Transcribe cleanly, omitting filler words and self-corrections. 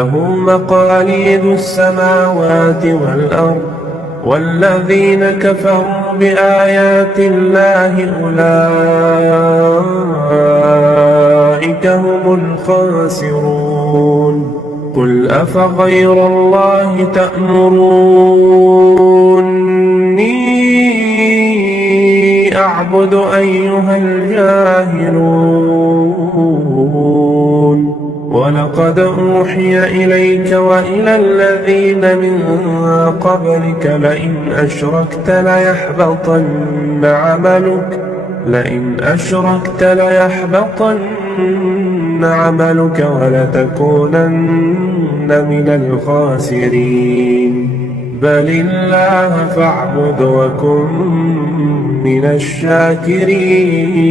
له مقاليد السماوات والأرض والذين كفروا بآيات الله أولئك هم الخاسرون قل أفغير الله تأمروني أعبد أيها الجاهلون ولقد أوحي إليك وإلى الذين من قبلك لئن أشركت ليحبطن عملك ولتكونن من الخاسرين بل الله فاعبد وكن من الشاكرين